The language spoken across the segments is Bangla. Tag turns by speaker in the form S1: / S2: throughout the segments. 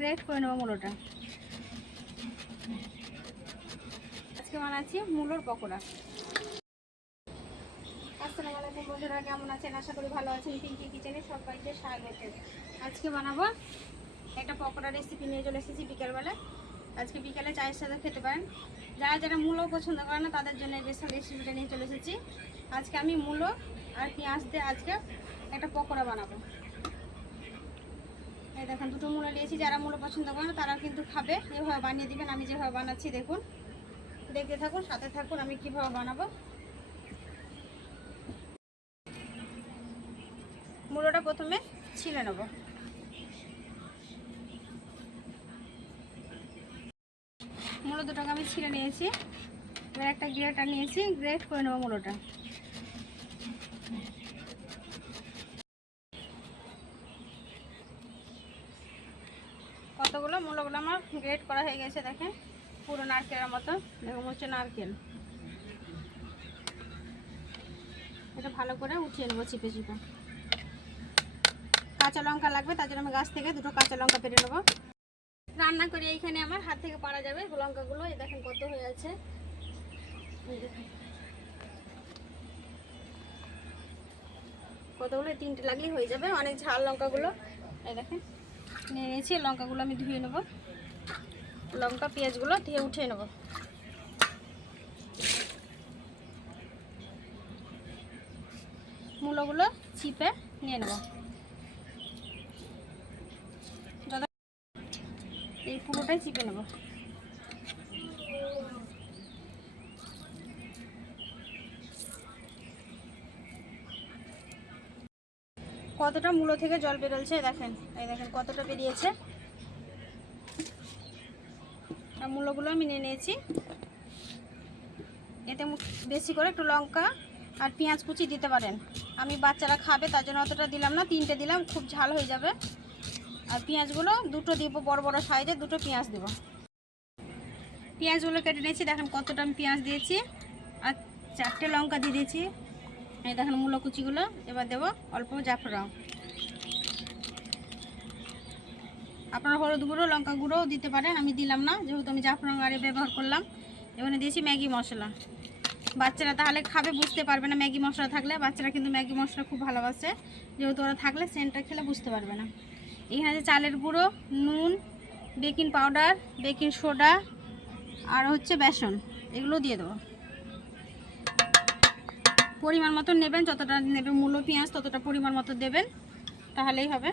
S1: গ্রেট করে নেব মূলোটা। আজকে বানাচ্ছি মূলোর পকোড়া। আসসালামু আলাইকুম বন্ধুরা, কেমন আছেন? আশা করি ভালো আছেন। পিঙ্কি কিচেনে সবাইকে স্বাগত। আজকে বানাবো একটা পকোড়া রেসিপি নিয়ে চলে এসেছি বিকেলবেলা। আজকে বিকেলে চায়ের সাথে খেতে পারেন। যারা যারা মূলো পছন্দ করে না, তাদের জন্য বেশ রেসিপিটা নিয়ে চলে এসেছি। আজকে আমি মূলো আর পেঁয়াজ দিয়ে আজকে একটা পকোড়া বানাবো। এই দেখেন, দুটো মূলো নিয়েছি। যারা মূলো পছন্দ করে না, তারা কিন্তু খাবে। এভাবে বানিয়ে দিবেন, আমি যেভাবে বানাচ্ছি, দেখুন। দেখতে থাকুন, সাথে থাকুন, আমি কীভাবে বানাবো। মূলোটা প্রথমে ছিলে নেব। মূলো দুটোকে আমি ছিলে নিয়েছি। এবার একটা গ্রেটার নিয়েছি, গ্রেট করে নেব মূলোটা কতগুলো গ্রেট করা হয়ে গেছে, দেখেন। পুরো নারকেলের মতো দেখুন হচ্ছে নারকেল। এটা ভালো করে উঠিয়ে নেব চিপে চিপে। কাঁচা লঙ্কা লাগবে, তার জন্য আমি গাছ থেকে দুটো কাঁচা লঙ্কা পেরে নেব। রান্না করে এইখানে আমার, হাত থেকে পারা যাবে লঙ্কাগুলো, এই দেখেন কত হয়ে আছে। কতগুলো? তিনটে লাগলেই হয়ে যাবে, অনেক ঝাল লঙ্কাগুলো। এই দেখেন, নিয়ে নিয়েছি, লঙ্কাগুলো আমি ধুয়ে নেব। লঙ্কা, পেঁয়াজগুলো ধুয়ে উঠিয়ে নেব। মূলগুলো চিপে নিয়ে নেব। এই পুরোটাই চিপে নেব। কতটা মূলো থেকে জল বেরোলছে দেখেন, এই দেখেন কতটা বেরিয়েছে। আর মূলোগুলো আমি নিয়ে নিয়েছি। এতে বেশি করে একটু লঙ্কা আর পেঁয়াজ কুচি দিতে পারেন। আমি বাচ্চারা খাবে, তার জন্য অতটা দিলাম না, তিনটে দিলাম, খুব ঝাল হয়ে যাবে। আর পেঁয়াজগুলো দুটো দিব, বড় বড় সাইজে দুটো পেঁয়াজ দেবো। পেঁয়াজগুলো কেটে নিয়েছি, দেখেন কতটা আমি পেঁয়াজ দিয়েছি। আর চারটে লঙ্কা দিয়ে দিয়েছি। এই দেখেন মূলো কুচিগুলো, এবার দেবো অল্প জাফরান। আপনারা হলুদ গুঁড়ো, লঙ্কা গুঁড়োও দিতে পারেন। আমি দিলাম না, যেহেতু আমি জাফরান আরে ব্যবহার করলাম। এখানে দিয়েছি ম্যাগি মশলা। বাচ্চারা তাহলে খাবে, বুঝতে পারবে না ম্যাগি মশলা থাকলে। বাচ্চারা কিন্তু ম্যাগি মশলা খুব ভালোবাসে। যেহেতু ওরা থাকলে সেন্টটা খেলে বুঝতে পারবে না। এখানে আছে চালের গুঁড়ো, নুন, বেকিং পাউডার, বেকিং সোডা, আর হচ্ছে বেসন, এগুলো দিয়ে দেবো। পরিমাণ মতো নেবেন, যতটা নেবে মূলো পেঁয়াজ, ততটা পরিমাণ মতো দেবেন। তাহলেই হবে।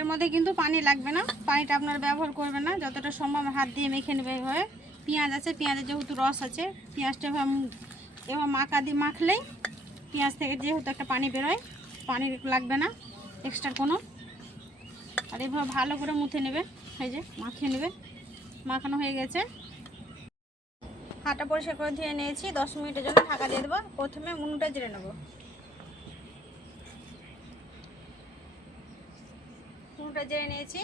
S1: এর মধ্যে কিন্তু পানি লাগবে না। পানিটা আপনারা ব্যবহার করবেন না। যতটা সম্ভব হাত দিয়ে মেখে নেবে এভাবে। পেঁয়াজ আছে, পেঁয়াজের যেহেতু রস আছে, পেঁয়াজটা এভাবে এভাবে মাখা দিয়ে মাখলেই পেঁয়াজ থেকে যেহেতু একটা পানি বেরোয়, পানি লাগবে না এক্সট্রা কোনো। আর এভাবে ভালো করে মুথে নেবে এই যে মাখিয়ে নেবে মাখানো হয়ে গেছে। হাঁটা পরিষ্কার করে ধুয়ে নিয়েছি। দশ মিনিটের জন্য ঢাকা দিয়ে দেবো। প্রথমে উনুনটা জেরে নেব। উনুনটা জেরে নিয়েছি।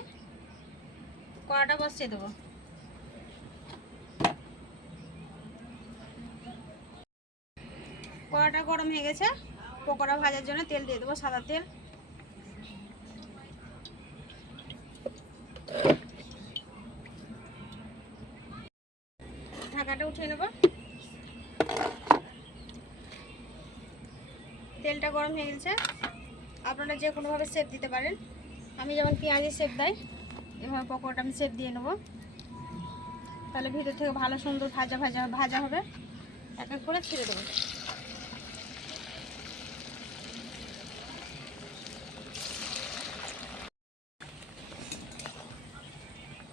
S1: কড়াটা বসিয়ে দেবো। কড়াটা গরম হয়ে গেছে। পকোড়া ভাজার জন্য তেল দিয়ে দেবো, সাদা তেল। ঢাকাটা উঠিয়ে নেব। তেলটা গরম হয়ে গেছে। আপনারা যে কোনোভাবে শেপ দিতে পারেন। আমি যেমন পেঁয়াজের শেপ দেয়, এভাবে পকোড়াটা আমি শেপ দিয়ে নেব। তাহলে ভিতর থেকে ভালো সুন্দর ভাজা ভাজা ভাজা হবে। এক এক করে ছেড়ে দেবো।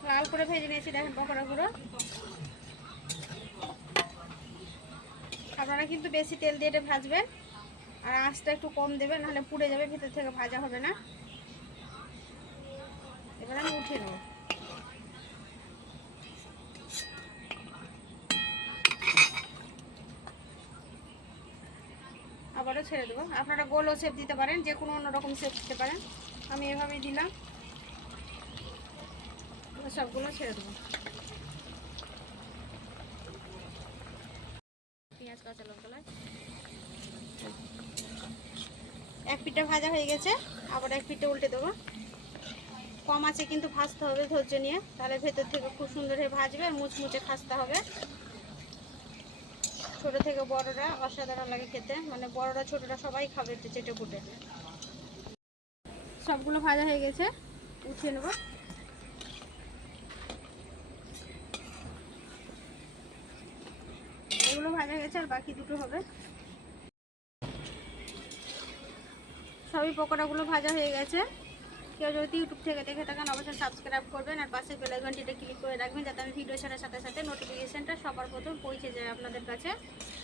S1: লাল করে ভেজে নিয়েছি, দেখেন পকোড়াগুলো। আপনারা কিন্তু বেশি তেল দিয়ে এটা ভাজবেন, আর আঁচটা একটু কম দেবেন, নাহলে পুড়ে যাবে, ভিতর থেকে ভাজা হবে না। আমি উঠিয়ে নেব। আবারও ছেড়ে দেবো। আপনারা গোলও শেপ দিতে পারেন, যে কোনো অন্যরকম শেপ দিতে পারেন। আমি এভাবেই দিলাম। সবগুলো ছেড়ে দেবো। পেঁয়াজ এক পিঠটা ভাজা হয়ে গেছে। আবার এক পিঠটা উল্টে দেবো। কম আছে কিন্তু ভাজতে হবে ধৈর্য নিয়ে। তাহলে ভেতর থেকে খুব সুন্দর হয়ে ভাজবে আর মুচমুচে খাসতে হবে। ছোট থেকে বড়রা অসাধারণ লাগে খেতে। মানে বড়রা ছোটরা সবাই খাবে চেটে কুটে সবগুলো ভাজা হয়ে গেছে। উঠিয়ে নেব। এগুলো ভাজা গেছে আর বাকি দুটো হবে। সবই পকোড়াগুলো ভাজা হয়ে গেছে। কেউ যদি ইউটিউব থেকে দেখে থাকেন, অবশ্যই সাবস্ক্রাইব করবেন আর পাশে বেল আইকনটিটা ক্লিক করে রাখবেন যাতে আমি ভিডিও ছাড়ার সাথে সাথে নোটিফিকেশানটা সবার প্রথম পৌঁছে যায় আপনাদের কাছে।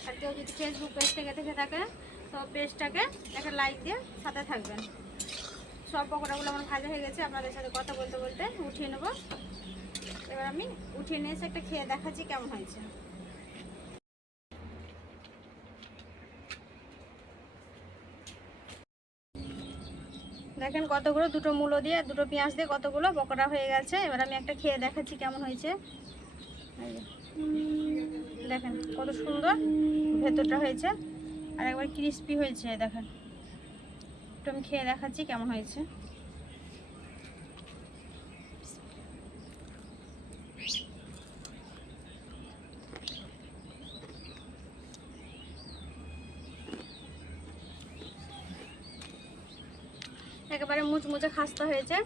S1: আর কেউ যদি ফেসবুক পেজ থেকে দেখে থাকে তো পেজটাকে একটা লাইক দিয়ে সাথে থাকবেন। সব পকোড়াগুলো আমার ভাজা হয়ে গেছে, আপনাদের সাথে কথা বলতে বলতে উঠিয়ে নেব। এবার আমি উঠিয়ে নিয়ে এসে একটা খেয়ে দেখাচ্ছি কেমন হয়েছে। দেখেন কতগুলো, দুটো মূলো দিয়ে, দুটো পেঁয়াজ দিয়ে কতগুলো পকোড়া হয়ে গেছে। এবার আমি একটা খেয়ে দেখাচ্ছি কেমন হয়েছে। দেখেন কত সুন্দর ভেতরটা হয়েছে। আর একবার ক্রিস্পি হয়েছে, দেখেন। একটু আমি খেয়ে দেখাচ্ছি কেমন হয়েছে। একেবারে মুচমুচে খাস্তা হয়েছে।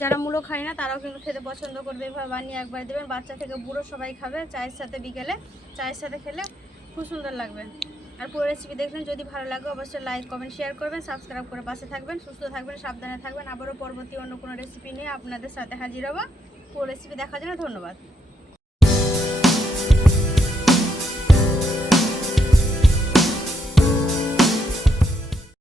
S1: যারা মূলো খায় না, তারাও কিন্তু খেতে পছন্দ করবে। এভাবে বানিয়ে একবার দেবেন। বাচ্চা থেকে বুড়ো সবাই খাবে চায়ের সাথে বিকেলে। চায়ের সাথে খেলে খুব সুন্দর লাগবে। আর পুরো রেসিপি দেখবেন যদি ভালো লাগে, অবশ্যই লাইক কমেন্ট শেয়ার করবেন। সাবস্ক্রাইব করে পাশে থাকবেন। সুস্থ থাকবেন, সাবধানে থাকবেন। আবারও পরবর্তী অন্য কোনো রেসিপি নিয়ে আপনাদের সাথে হাজির হব। পুরো রেসিপি দেখার জন্য ধন্যবাদ।